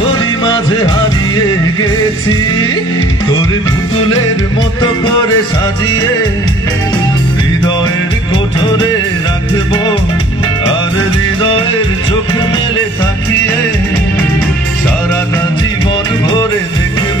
মাঝে হারিয়ে গেছি। তোর পুতুলের মতো করে সাজিয়ে হৃদয়ের কোঠরে রাখব। আর হৃদয়ের চোখ মেলে তাকিয়ে সারাটা জীবন ভরে দেখব।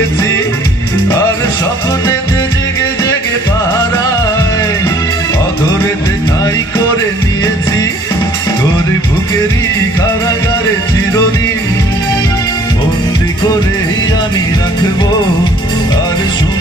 আমি আর স্বপ্নেতে জেগে জেগে পাহারায় অধরেতে ঠাই করে নিয়েছি, তোর বুকেরই কারাগারে চিরদিন। বন্দি করেই আমি রাখব, আর শূন্য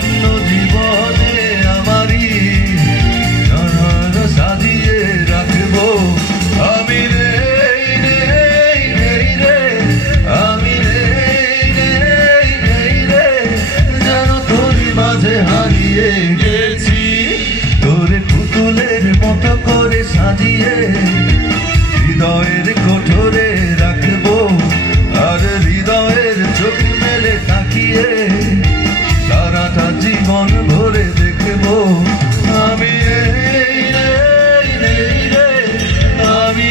জীবন ভরে দেখব। আমি আমি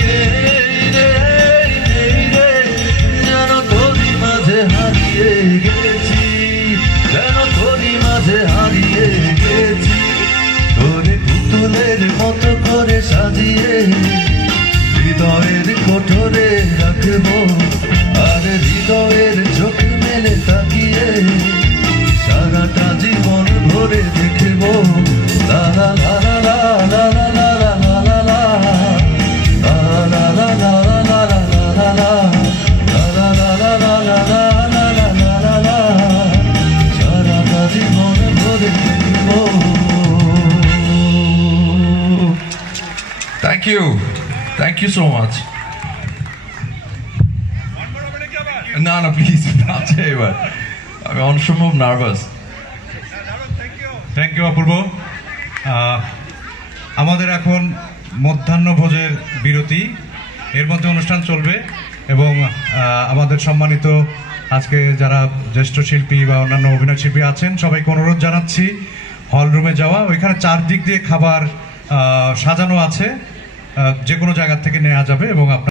যেন তোরই মাঝে হারিয়ে গেছি, যেন তোরই মাঝে হারিয়ে গেছি। তোরে পুতুলের মতো করে সাজিয়ে হৃদয়ের কোঠরে রাখব, আর হৃদয়ের চোখ মেলে তাকিয়ে সারাটা জীবন ভরে দেখব লা লা লা লা লা লা লা লা লা না না প্লিজ আছে এবার আমি অসম্ভব নার্ভাস থ্যাংক ইউ অপূর্ব আমাদের এখন মধ্যাহ্ন ভোজের বিরতি। এর মধ্যে অনুষ্ঠান চলবে এবং আমাদের সম্মানিত আজকে যারা জ্যেষ্ঠ শিল্পী বা অন্যান্য অভিনয় শিল্পী আছেন, সবাইকে অনুরোধ জানাচ্ছি হল রুমে যাওয়া। ওইখানে চারদিক দিয়ে খাবার সাজানো আছে। যে কোনো জায়গা থেকে নেওয়া যাবে এবং আপনার